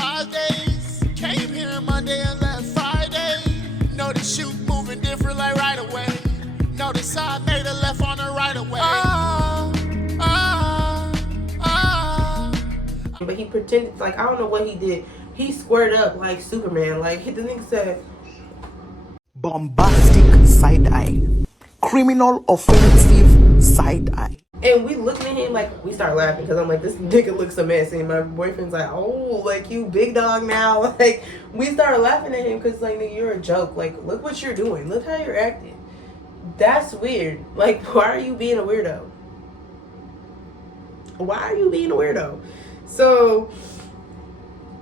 5 days. Came here Monday and left Friday. Notice you moving different like right away. Notice I made a left on the right away. But he pretended, like, I don't know what he did. He squared up like Superman. Like, the nigga said, bombastic side eye, criminal offensive side eye. and we looking at him like, we start laughing because I'm like, this nigga looks a mess. And my boyfriend's like, oh, like, you big dog now. Like, we started laughing at him because, like, nigga, you're a joke. Like, look what you're doing. Look how you're acting. That's weird. Like, why are you being a weirdo? Why are you being a weirdo? So,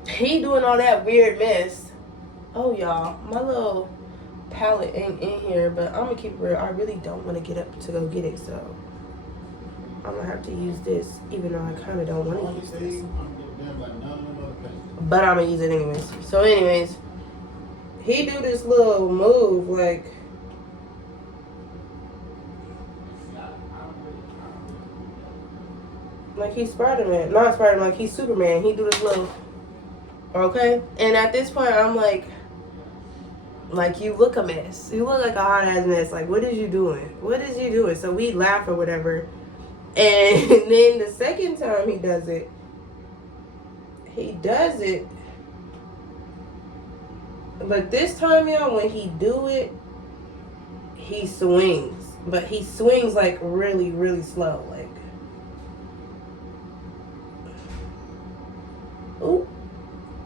he doing all that weird mess. Oh, y'all, my little palette ain't in here, but I'm gonna keep it real. I really don't want to get up to go get it, so I'm gonna have to use this, even though I kind of don't want to use this. But I'm gonna use it anyways. So, anyways, he do this little move, like he's Spider-Man. Not Spider-Man, like he's Superman. He do this little, okay? And at this point, I'm like, you look a mess. You look like a hot-ass mess. Like, what is you doing? What is you doing? So we laugh or whatever. And then the second time he does it, but this time, y'all, when he do it, he swings. But he swings, like, really, really slow. Like, ooh,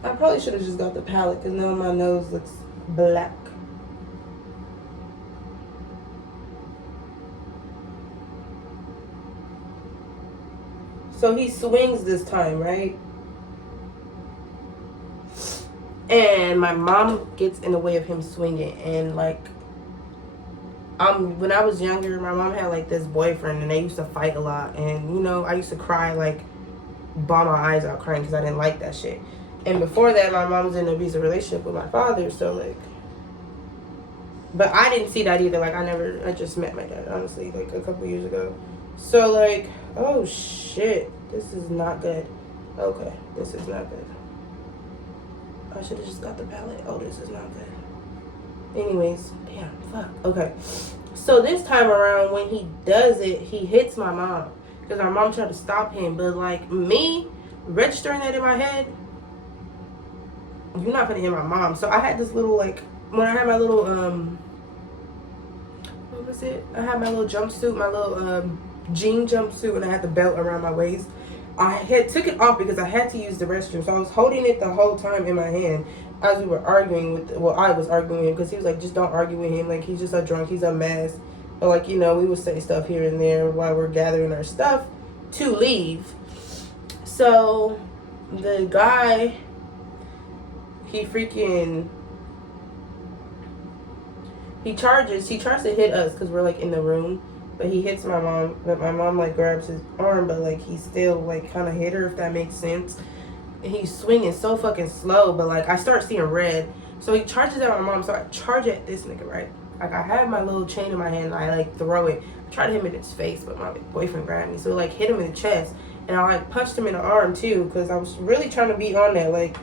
I probably should have just got the palette because now my nose looks black. So he swings this time, right? And my mom gets in the way of him swinging. And, like, when I was younger, my mom had, like, this boyfriend and they used to fight a lot. And, you know, I used to cry, like, bawl my eyes out crying because I didn't like that shit. And before that, my mom was in an abusive relationship with my father, so, like, but I didn't see that either. Like, I just met my dad, honestly, like, a couple years ago. So, like, oh shit, this is not good. Okay, this is not good. I should have just got the palette. Oh, this is not good. Anyways, damn, fuck. Okay, so this time around, when he does it, he hits my mom. Because my mom tried to stop him. But, like, me registering that in my head, you're not gonna hit my mom. So I had this little, like, when I had my little, what was it? I had my little jumpsuit, my little jean jumpsuit, and I had the belt around my waist. I had took it off because I had to use the restroom. So I was holding it the whole time in my hand as we were arguing with, I was arguing with him because he was like, just don't argue with him. Like, he's just a drunk. He's a mess. But, like, you know, we would say stuff here and there while we're gathering our stuff to leave. So the guy, he tries to hit us because we're, like, in the room. But he hits my mom. But my mom, like, grabs his arm. But, like, he still, like, kind of hit her, if that makes sense. And he's swinging so fucking slow. But, like, I start seeing red. So he charges at my mom. So I charge at this nigga, right? Like, I have my little chain in my hand, and I, like, throw it. I try to hit him in his face, but my boyfriend grabbed me. So, like, hit him in the chest. And I, like, punched him in the arm, too, because I was really trying to be on that. Like,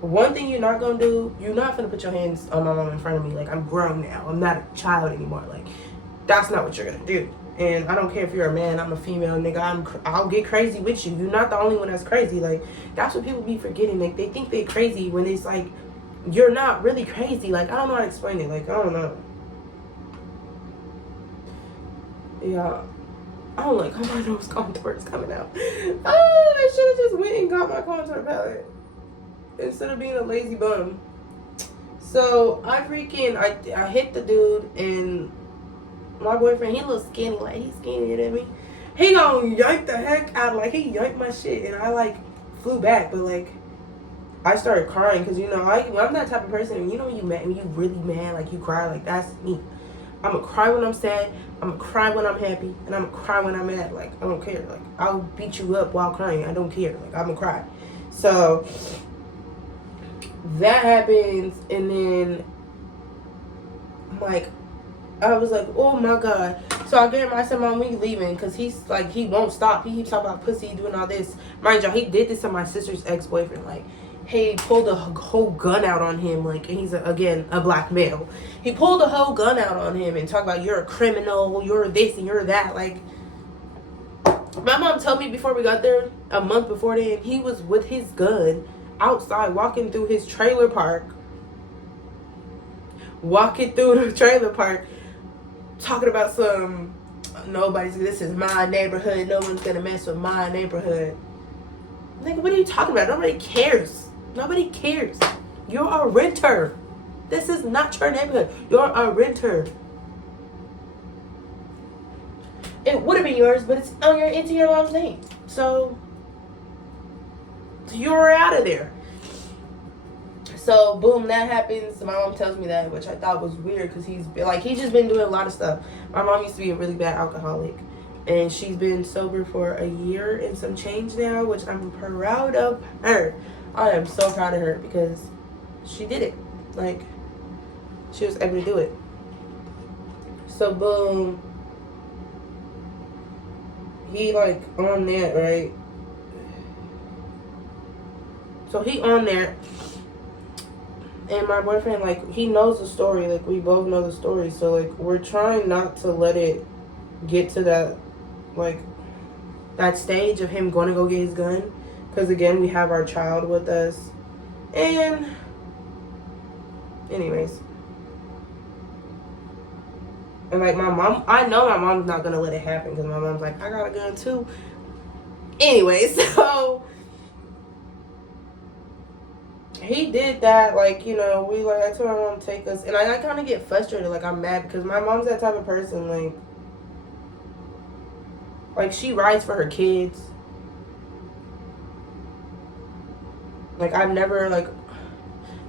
one thing you're not going to do, you're not going to put your hands on my mom in front of me. Like, I'm grown now. I'm not a child anymore. Like, that's not what you're going to do. And I don't care if you're a man, I'm a female, nigga. I'll get crazy with you. You're not the only one that's crazy. Like, that's what people be forgetting. Like, they think they're crazy when it's, like, you're not really crazy. Like, I don't know how to explain it. Like, I don't know. Yeah, I don't like how my nose contour is coming out. Oh, I should have just went and got my contour palette instead of being a lazy bum. So I hit the dude, and my boyfriend, he a little skinny, like, he's skinnier than me. He gonna yank the heck out, like, he yanked my shit, and I, like, flew back, but, like, I started crying because, you know, I'm that type of person. You know, when you really mad, like, you cry, like, that's me. I'm gonna cry when I'm sad, I'm gonna cry when I'm happy, and I'm gonna cry when I'm mad. Like, I don't care. Like, I'll beat you up while crying. I don't care. Like, I'm gonna cry. So that happens, and then, like, I was like, oh my God. So I said, Mom, we leaving, because he's like, he won't stop. He keeps talking about pussy, doing all this. Mind y'all, he did this to my sister's ex-boyfriend. Like, he pulled a whole gun out on him, like, and he's again a black male. He pulled a whole gun out on him and talked about, you're a criminal, you're this and you're that. Like, my mom told me before we got there, a month before then, he was with his gun outside walking through his trailer park. Talking about some, this is my neighborhood, no one's gonna mess with my neighborhood. Nigga, what are you talking about? Nobody cares. Nobody cares. You're a renter. This is not your neighborhood. You're a renter. It would have been yours, but it's in your mom's name. So you're out of there. So boom, that happens. My mom tells me that, which I thought was weird because he's just been doing a lot of stuff. My mom used to be a really bad alcoholic, and she's been sober for a year and some change now, which I'm proud of her. I am so proud of her because she did it. Like, she was able to do it. So boom, he like on that, right? So he on there, and my boyfriend, like, he knows the story. Like, we both know the story. So like, we're trying not to let it get to that, like, that stage of him going to go get his gun, because again, we have our child with us. And anyways, and like, my mom, I know my mom's not gonna let it happen because my mom's like, I got a gun too. Anyway, so he did that. Like, you know, I told my mom to take us, and I kind of get frustrated. Like, I'm mad because my mom's that type of person, like she rides for her kids. Like, I've never, like,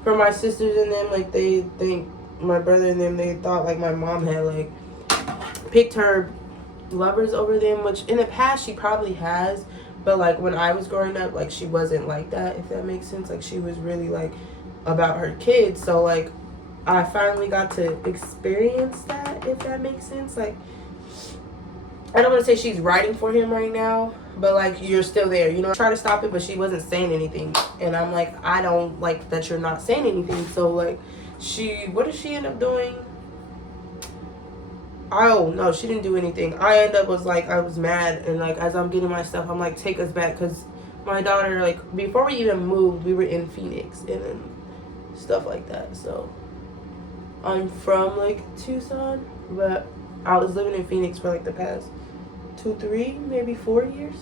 for my sisters and them, like, they think, my brother and them, they thought, like, my mom had, like, picked her lovers over them, which in the past she probably has, but, like, when I was growing up, like, she wasn't like that, if that makes sense. Like, she was really, like, about her kids. So, like, I finally got to experience that, if that makes sense. Like, I don't want to say she's writing for him right now, but, like, you're still there, you know. I try to stop it, but she wasn't saying anything, and I'm like, I don't like that you're not saying anything. So, like, what did she end up doing? Oh no, she didn't do anything. I was mad, and like, as I'm getting my stuff, I'm like, take us back, because my daughter, like, before we even moved, we were in Phoenix and stuff like that. So I'm from, like, Tucson, but I was living in Phoenix for, like, the past 2, 3, maybe 4 years.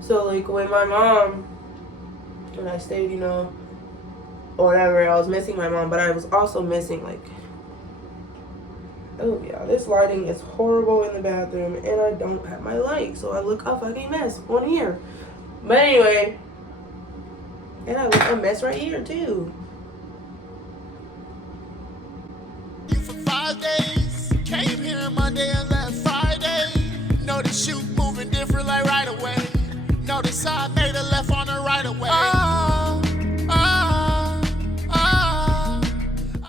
So, like, when I stayed, you know, or whatever, I was missing my mom, but I was also missing, like, oh yeah, this lighting is horrible in the bathroom, and I don't have my light, so I look a fucking mess on here. But anyway, and I look a mess right here too. For 5 days, came here Monday and left Friday. Notice you moving different, like right away. Notice I made